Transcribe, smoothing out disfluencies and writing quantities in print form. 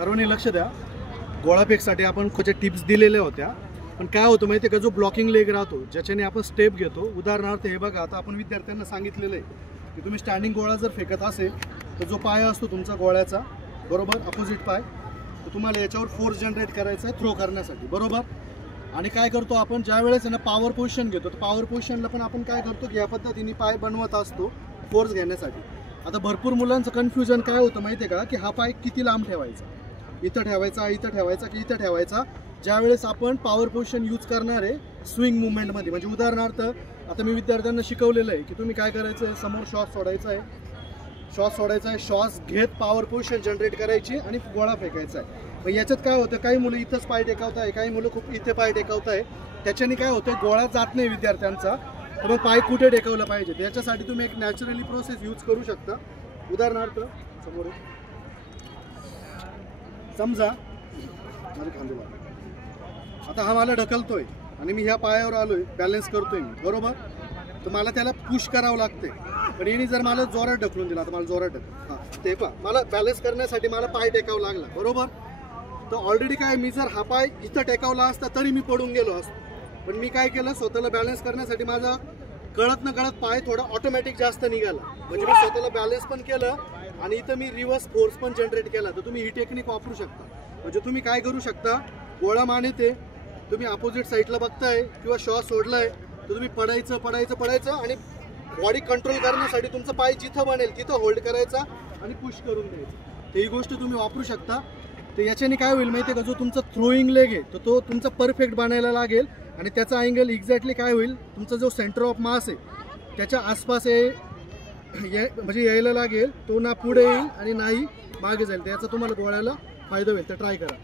सर्वांनी लक्ष द्या. गोळाफेकसाठी आपण खूप टिप्स दिलेल्या होत्या, पण काय होतं माहिती आहे का, जो ब्लॉकिंग लेग राहतो ज्याच्याने आपण स्टेप घेतो. उदाहरणार्थ हे बघा, आता आपण विद्यार्थ्यांना सांगितलेलं आहे की तुम्ही स्टँडिंग गोळा जर फेकत असेल तर जो पाय असतो तुमचा गोळ्याचा, बरोबर, अपोजिट पाय, तर तुम्हाला याच्यावर फोर्स जनरेट करायचा आहे थ्रो करण्यासाठी, बरोबर. आणि काय करतो आपण, ज्या वेळेस ना पॉवर पोझिशन घेतो, तर पॉवर पोझिशनला पण आपण काय करतो की या पद्धतीने पाय बनवत असतो फोर्स घेण्यासाठी. आता भरपूर मुलांचं कन्फ्युजन काय होतं माहिती आहे का, की हा पाय किती लांब ठेवायचा, इथं ठेवायचा, इथं ठेवायचा की इथं ठेवायचा. ज्यावेळेस आपण पॉवर पोझिशन यूज करणार आहे स्विंग मुवमेंटमध्ये, म्हणजे उदाहरणार्थ आता मी विद्यार्थ्यांना शिकवलेलं आहे की तुम्ही काय करायचं आहे, समोर श्वास सोडायचा आहे, श्वास सोडायचा आहे, श्वास घेत पॉवर पोझिशन जनरेट करायची आणि गोळा फेकायचा आहे. मग याच्यात काय होतं, काही मुलं इथंच पाय टेकावत आहे, काही मुलं खूप इथे पाय टेकावत आहे. त्याच्याने काय होतं, गोळा जात नाही विद्यार्थ्यांचा. तर मग पाय कुठे टेकवलं पाहिजे, त्याच्यासाठी तुम्ही एक नॅचरली प्रोसेस यूज करू शकता. उदाहरणार्थ समोर समजा माझे खांदे, आता हा मला ढकलतोय आणि मी ह्या पायावर आलोय, बॅलन्स करतोय मी, बरोबर. तर मला त्याला पुश करावं लागते. पण यांनी जर मला जोरात ढकलून दिला, तर मला जोरात ढकल, हां ते पहा, मला बॅलन्स करण्यासाठी मला पाय टेकावं लागला, बरोबर. तर ऑलरेडी काय, मी जर हा पाय इथं टेकावला असता तरी मी पडून गेलो असतो. पण मी काय केलं, स्वतःला बॅलन्स करण्यासाठी माझा कळत न कळत पाय थोडा ऑटोमॅटिक जास्त निघाला, म्हणजे मी स्वतःला बॅलन्स पण केलं आणि इथं मी रिव्हर्स फोर्स पण जनरेट केला. तर तुम्ही ही टेक्निक वापरू शकता. म्हणजे तुम्ही काय करू शकता, गोळा मान येते, तुम्ही अपोजिट साईडला बघताय किंवा श्वास सोडलाय, तर तुम्ही पडायचं पडायचं पडायचं आणि बॉडी कंट्रोल करण्यासाठी तुमचा पाय जिथं बनेल तिथं होल्ड करायचा आणि पुश करून द्यायचं. तर ही गोष्ट तुम्ही वापरू शकता. तर याच्याने काय होईल माहिती आहे का, जो तुमचा थ्रोईंग लेग आहे तो तुमचा परफेक्ट बनायला लागेल आणि त्याचा अँगल एक्झॅक्टली काय होईल, तुमचा जो सेंटर ऑफ मास आहे त्याच्या आसपास म्हणजे यायला लागेल. तो ना पुढे येईल आणि नाही मागे जाईल. त्याचा तुम्हाला गोळ्याला फायदा होईल. तर ट्राय करा.